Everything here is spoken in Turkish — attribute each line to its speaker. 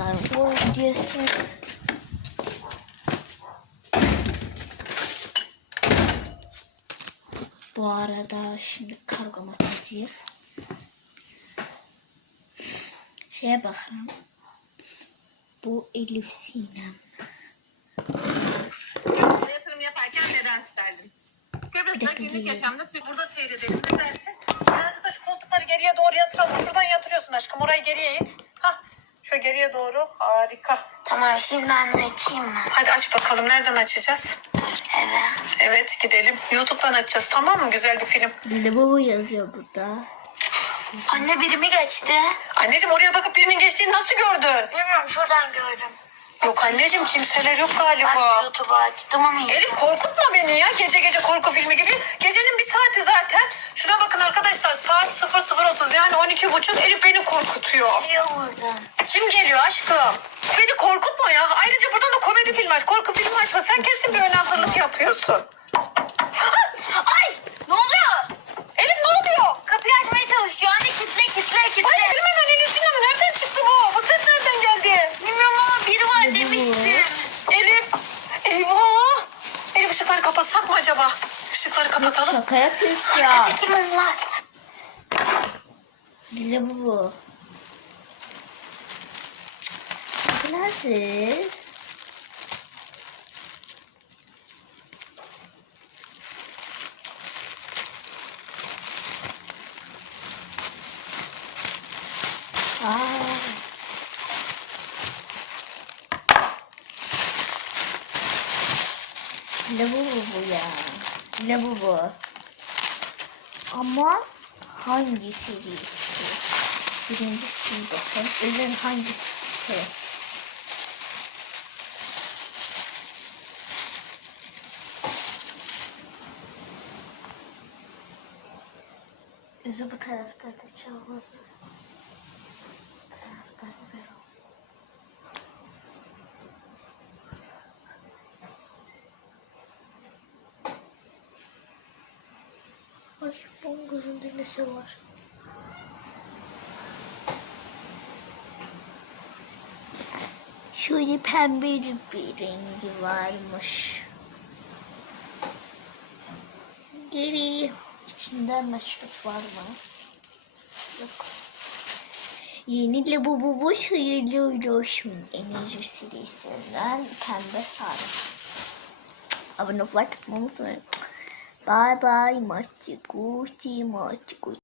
Speaker 1: arkadaşlar bu videosu Bu arada şimdi kargom atacağız. Şeye bakalım. Bu Elif Sinem.
Speaker 2: Yatırım yaparken neden sterlin? Kıbrıs'ta günlük yaşamda Türk
Speaker 3: Burada seyredelim ne dersin? Biraz da şu koltukları geriye doğru yatıralım. Şuradan yatırıyorsun aşkım. Orayı geriye it. Hah. Şöyle geriye doğru. Harika.
Speaker 1: Tamam şimdi anlatayım mı?
Speaker 3: Hadi aç bakalım. Nereden açacağız?
Speaker 1: Dur evet.
Speaker 3: Evet gidelim. YouTube'dan açacağız. Tamam mı? Güzel bir film.
Speaker 1: Lavabo yazıyor burada. Anne birimi geçti.
Speaker 3: Anneciğim oraya bakıp birinin geçtiğini nasıl gördün?
Speaker 1: Bilmiyorum şuradan gördüm.
Speaker 3: Yok anneciğim kimseler yok
Speaker 1: Ben
Speaker 3: galiba.
Speaker 1: YouTube'a açtım ama
Speaker 3: Elif korkutma beni ya. Gece gece korku filmi gibi. Gecenin bir saati zaten. Şuna bakın arkadaşlar saat 00.30 yani 12.30 Elif beni korkutuyor.
Speaker 1: geliyor buradan.
Speaker 3: Kim geliyor aşkım? Beni korkutma ya. Ayrıca buradan da komedi film aç. Korku filmi açma. Sen kesin bir ön hazırlık yapıyorsun.
Speaker 1: Ay ne oluyor?
Speaker 3: Elif ne oluyor?
Speaker 1: Kapıyı açmaya çalışıyor. Anne kitle kitle kitle.
Speaker 3: Ay bilmem Elif Sinem nereden çıktı bu? Bu ses nereden geldi?
Speaker 1: Bilmiyorum ama biri var demiştim.
Speaker 3: Elif. Eyvah. Elif ışıkları kapatsak mı acaba? Işıkları kapatalım.
Speaker 1: Şaka yapıyorsun ya. Kim onlar? Lavabo. Nasılsınız? Aa. Lavabo bu ya. Lavabo. Ama hangi serisi? Birincisi bakın. Ölen hangisi? Yüzü bu tarafta da çalması. Bu tarafta da böyle. Ay bunun gözünde var? Şöyle pembe bir rengi varmış. Geri içinde meşruf var mı? Yok. Yeni Labubu hayırlı olsun. Enerji serisinden pembe sarı. Abone olmayı unutmayın. Bye bye, mochi gucci, mochi gucci.